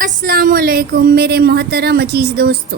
السلام علیکم میرے محترم عزیز دوستو،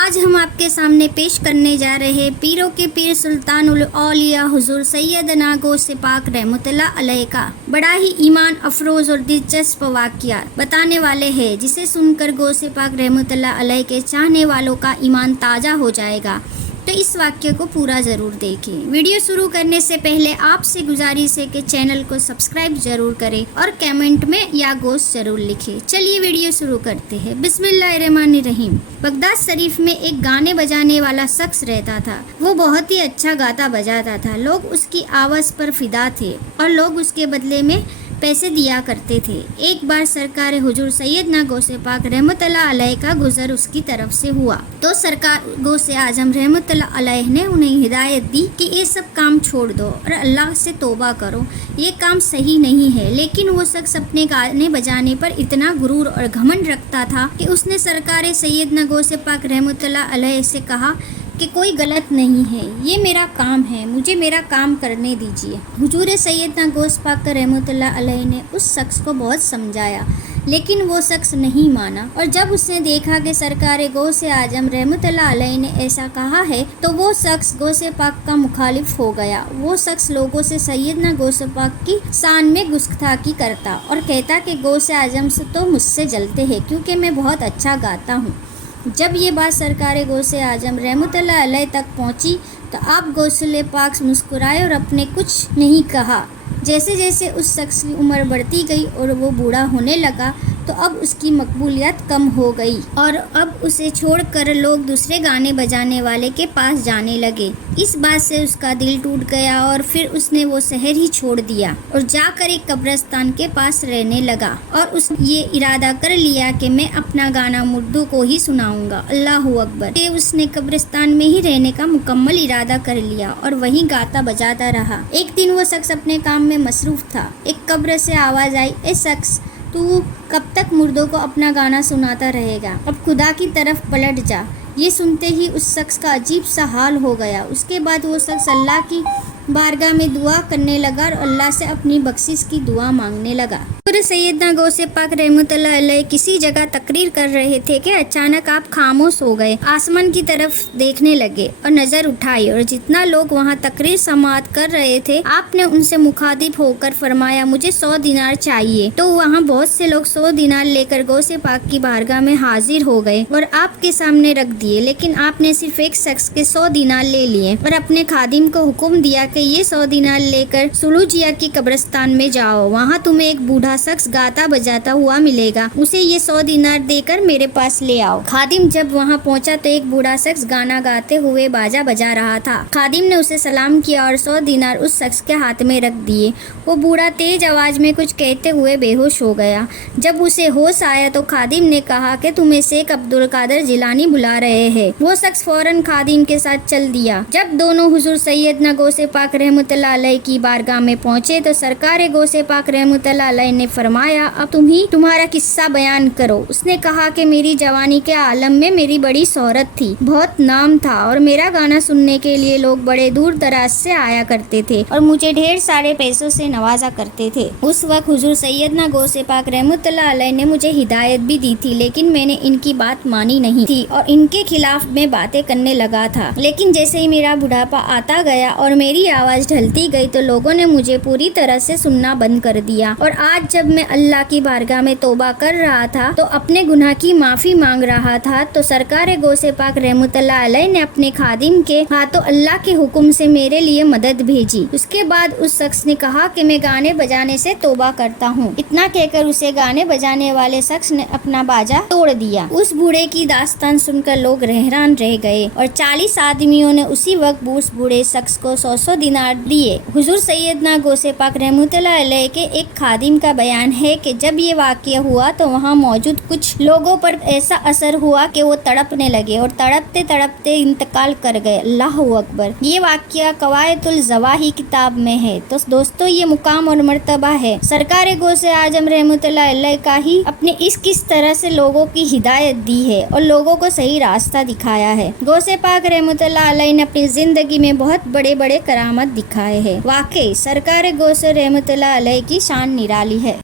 آج ہم آپ کے سامنے پیش کرنے جا رہے ہیں پیروں کے پیر سلطان الاولیاء حضور سیدنا غوث پاک رحمۃ اللہ علیہ کا بڑا ہی ایمان افروز اور دلچسپ واقعہ بتانے والے ہیں، جسے سن کر غوث پاک رحمۃ اللہ علیہ کے چاہنے والوں کا ایمان تازہ ہو جائے گا۔ تو اس واقعے کو پورا ضرور دیکھیں۔ ویڈیو شروع کرنے سے پہلے آپ سے گزارش ہے کہ چینل کو سبسکرائب ضرور کریں اور کمنٹ میں یا غوث ضرور لکھیں۔ چلیے ویڈیو شروع کرتے ہیں۔ بسم اللہ الرحمن الرحیم۔ بغداد شریف میں ایک گانے بجانے والا شخص رہتا تھا۔ وہ بہت ہی اچھا گاتا بجاتا تھا، لوگ اس کی آواز پر فدا تھے اور لوگ اس کے بدلے میں پیسے دیا کرتے تھے۔ ایک بار سرکار حضور سیدنا غوث پاک رحمۃ اللہ علیہ کا گزر اس کی طرف سے ہوا تو سرکار غوث اعظم رحمۃ اللہ علیہ نے انہیں ہدایت دی کہ یہ سب کام چھوڑ دو اور اللہ سے توبہ کرو، یہ کام صحیح نہیں ہے۔ لیکن وہ شخص اپنے گانے بجانے پر اتنا غرور اور گھمنڈ رکھتا تھا کہ اس نے سرکار سیدنا غوث پاک رحمۃ اللہ علیہ سے کہا کہ کوئی غلط نہیں ہے، یہ میرا کام ہے، مجھے میرا کام کرنے دیجیے۔ حضور سیدنا غوث پاک رحمۃ اللہ علیہ نے اس شخص کو بہت سمجھایا، لیکن وہ شخص نہیں مانا، اور جب اس نے دیکھا کہ سرکار غوث اعظم رحمۃ اللہ علیہ نے ایسا کہا ہے تو وہ شخص غوث پاک کا مخالف ہو گیا۔ وہ شخص لوگوں سے سیدنا غوث پاک کی شان میں گستاخی کرتا اور کہتا کہ غوث اعظم سے تو مجھ سے جلتے ہیں کیونکہ میں بہت اچھا گاتا ہوں۔ جب یہ بات سرکار غوث اعظم رحمۃ اللہ علیہ تک پہنچی تو آپ غوث پاک مسکرائے اور اپنے کچھ نہیں کہا۔ جیسے جیسے اس شخص کی عمر بڑھتی گئی اور وہ بوڑھا ہونے لگا تو اب اس کی مقبولیت کم ہو گئی اور اب اسے چھوڑ کر لوگ دوسرے گانے بجانے والے کے پاس جانے لگے۔ اس بات سے اس کا دل ٹوٹ گیا اور پھر اس نے وہ شہر ہی چھوڑ دیا اور جا کر ایک قبرستان کے پاس رہنے لگا، اور اس نے یہ ارادہ کر لیا کہ میں اپنا گانا مردوں کو ہی سناؤں گا۔ اللہ اکبر! کہ اس نے قبرستان میں ہی رہنے کا مکمل ارادہ کر لیا اور وہیں گاتا بجاتا رہا۔ ایک دن وہ شخص اپنے کام میں مصروف تھا۔ ایک قبر سے آواز آئی، اے شخص، تو کب تک مردوں کو اپنا گانا سناتا رہے گا؟ اب خدا کی طرف پلٹ جا۔ یہ سنتے ہی اس شخص کا عجیب سا حال ہو گیا۔ اس کے بعد وہ شخص اللہ کی بارگاہ میں دعا کرنے لگا اور اللہ سے اپنی بخشش کی دعا مانگنے لگا۔ سیدنا غوث پاک رحمۃ اللہ علیہ کسی جگہ تقریر کر رہے تھے کہ اچانک آپ خاموش ہو گئے، آسمان کی طرف دیکھنے لگے اور نظر اٹھائی، اور جتنا لوگ وہاں تقریر سماعت کر رہے تھے آپ نے ان سے مخاطب ہو کر فرمایا، مجھے 100 دینار چاہیے۔ تو وہاں بہت سے لوگ 100 دینار لے کر غوث پاک کی بارگاہ میں حاضر ہو گئے اور آپ کے سامنے رکھ دیے، لیکن آپ نے صرف ایک شخص کے 100 دینار لے لیے اور اپنے خادم کو حکم دیا کہ یہ 100 دینار لے کر سلوجیا کی قبرستان میں جاؤ، وہاں تمہیں ایک بوڑھا شخص گاتا بجاتا ہوا ملے گا، اسے یہ 100 دینار دے کر میرے پاس لے آؤ۔ خادم جب وہاں پہنچا تو ایک بوڑھا شخص گانا گاتے ہوئے باجا بجا رہا تھا۔ خادم نے اسے سلام کیا اور 100 دینار اس شخص کے ہاتھ میں رکھ دیے۔ وہ بوڑھا تیز آواز میں کچھ کہتے ہوئے بے ہوش ہو گیا۔ جب اسے ہوش آیا تو خادم نے کہا کہ تمہیں شیخ عبد القادر جیلانی بلا رہے ہیں۔ وہ شخص فوراً خادم کے ساتھ چل دیا۔ جب دونوں حضور سیدنا غوث پاک رحمۃ اللہ علیہ کی بارگاہ میں پہنچے تو سرکار غوث پاک رحمۃ اللہ علیہ نے فرمایا، اب تم ہی تمہارا قصہ بیان کرو۔ اس نے کہا کہ میری جوانی کے عالم میں میری بڑی شہرت تھی، بہت نام تھا اور میرا گانا سننے کے لیے لوگ بڑے دور دراز سے آیا کرتے تھے اور مجھے ڈھیر سارے پیسوں سے نوازا کرتے تھے۔ اس وقت حضور سیدنا غوث پاک رحمۃ اللہ علیہ نے مجھے ہدایت بھی دی تھی، لیکن میں نے ان کی بات مانی نہیں تھی اور ان کے خلاف میں باتیں کرنے لگا تھا۔ لیکن جیسے ہی میرا بڑھاپا آتا گیا اور میری آواز ڈھلتی گئی تو لوگوں نے مجھے پوری طرح سے سننا بند کر دیا، اور آج جب میں اللہ کی بارگاہ میں توبہ کر رہا تھا تو اپنے گناہ کی معافی مانگ رہا تھا تو سرکار غوث پاک رحمۃ اللہ علیہ نے اپنے خادم کے ہاتھوں اللہ کے حکم سے میرے لیے مدد بھیجی۔ اس کے بعد اس شخص نے کہا کہ میں گانے بجانے سے توبہ کرتا ہوں۔ اتنا کہہ کر اسے گانے بجانے والے شخص نے اپنا باجا توڑ دیا۔ اس بوڑھے کی داستان سن کر لوگ حیران رہ گئے اور 40 آدمیوں نے اسی وقت اس بوڑھے شخص کو 100 دینار دیے۔ حضور سیدنا غوث پاک رحمۃ اللہ علیہ کے ایک خادم کا بیان ہے کہ جب یہ واقعہ ہوا تو وہاں موجود کچھ لوگوں پر ایسا اثر ہوا کہ وہ تڑپنے لگے اور تڑپتے تڑپتے انتقال کر گئے۔ اللہ اکبر! یہ واقعہ قواعد الزواہی کتاب میں ہے۔ تو دوستو، یہ مقام اور مرتبہ ہے سرکار غوث اعظم رحمۃ اللہ علیہ کا ہی اپنے کس طرح سے لوگوں کی ہدایت دی ہے اور لوگوں کو صحیح راستہ دکھایا ہے۔ غوث پاک رحمۃ اللہ علیہ نے اپنی زندگی میں بہت بڑے بڑے کرامت دکھائے ہیں۔ واقعی سرکار غوث رحمۃ اللہ علیہ کی شان نرالی ہے۔